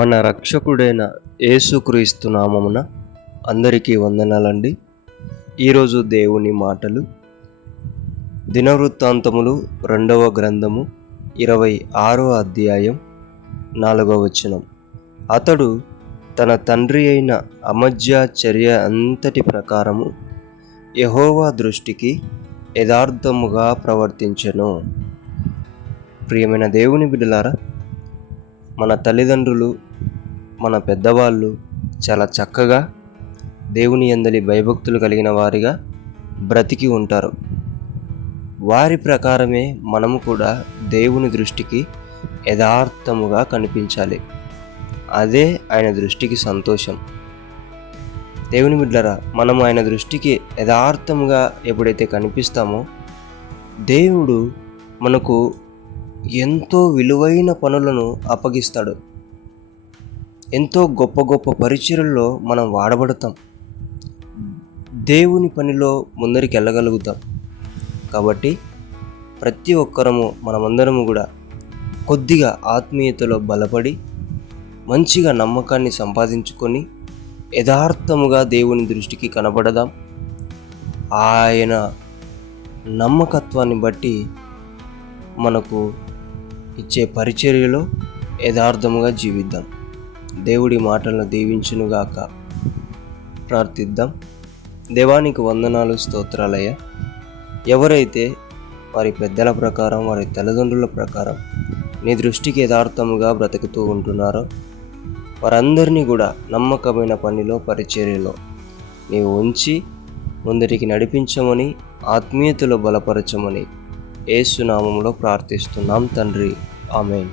మన రక్షకుడైన యేసుక్రీస్తు నామమున అందరికీ వందనాలండి. ఈరోజు దేవుని మాటలు దినవృత్తాంతములు 2వ గ్రంథము 26వ అధ్యాయం 4వ వచనం. అతడు తన తండ్రి అయిన అమజ్యా చర్య అంతటి ప్రకారము యెహోవా దృష్టికి యథార్థముగా ప్రవర్తించెను. ప్రియమైన దేవుని బిడ్డలారా, మన తల్లిదండ్రులు, మన పెద్దవాళ్ళు చాలా చక్కగా దేవుని యందలి భయభక్తులు కలిగిన వారిగా బ్రతికి ఉంటారు. వారి ప్రకారమే మనము కూడా దేవుని దృష్టికి యథార్థముగా కనిపించాలి. అదే ఆయన దృష్టికి సంతోషం. దేవుని బిడ్డలారా, మనము ఆయన దృష్టికి యథార్థముగా ఎప్పుడైతే కనిపిస్తామో, దేవుడు మనకు ఎంతో విలువైన పనులను అప్పగిస్తాడు. ఎంతో గొప్ప గొప్ప పరిచర్యల్లో మనం వాడబడతాం. దేవుని పనిలో ముందరికి వెళ్ళగలుగుతాం. కాబట్టి ప్రతి ఒక్కరము, మనమందరము కూడా కొద్దిగా ఆత్మీయతలో బలపడి మంచిగా నమ్మకాన్ని సంపాదించుకొని యథార్థముగా దేవుని దృష్టికి కనబడదాం. ఆయన నమ్మకత్వాన్ని బట్టి మనకు ఇచ్చే పరిచర్యలో యథార్థముగా జీవిద్దాం. దేవుడి మాటలను దీవించునుగాక. ప్రార్థిద్దాం. దేవానికి వందనాలు, స్తోత్రాలయ్యా. ఎవరైతే వారి పెద్దల ప్రకారం, వారి తల్లిదండ్రుల ప్రకారం నీ దృష్టికి యథార్థముగా బ్రతుకుతూ ఉంటున్నారో వారందరినీ కూడా నమ్మకమైన పనిలో, పరిచర్యలో నీవు ఉంచి ముందరికి నడిపించమని, ఆత్మీయతలో బలపరచమని యేసు నామములో ప్రార్థిస్తున్నాం తండ్రి. ఆమేన్.